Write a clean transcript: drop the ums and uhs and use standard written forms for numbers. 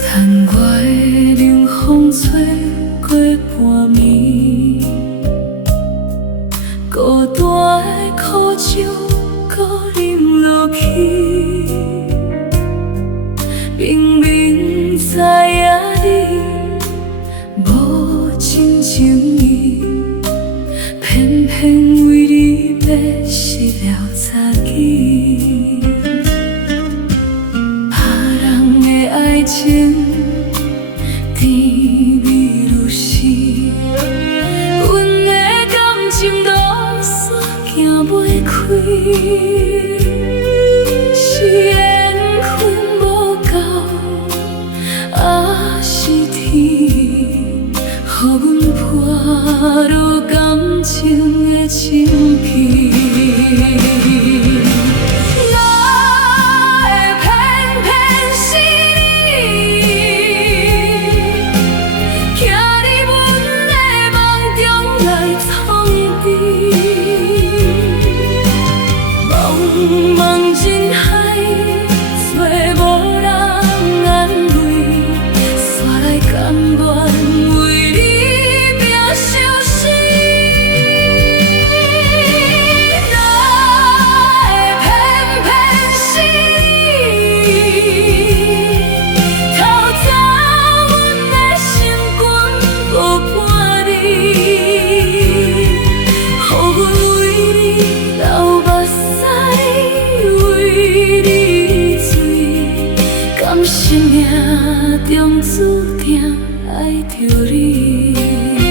窗外的冷风吹过半暝，孤单的苦酒搁饮落去。明明知影你无真情意，偏偏为你要失了早起。别人的爱情甜蜜如是，阮的感情路线行袂开，是缘分无够，还是天，予阮破落感情的深片？茫茫人海，找无人安慰，煞来甘愿为你拼相思。哪会偏偏是你，偷走阮的心肝，无伴你，予阮为你流目屎。为你醉，甘心命中注定爱着你。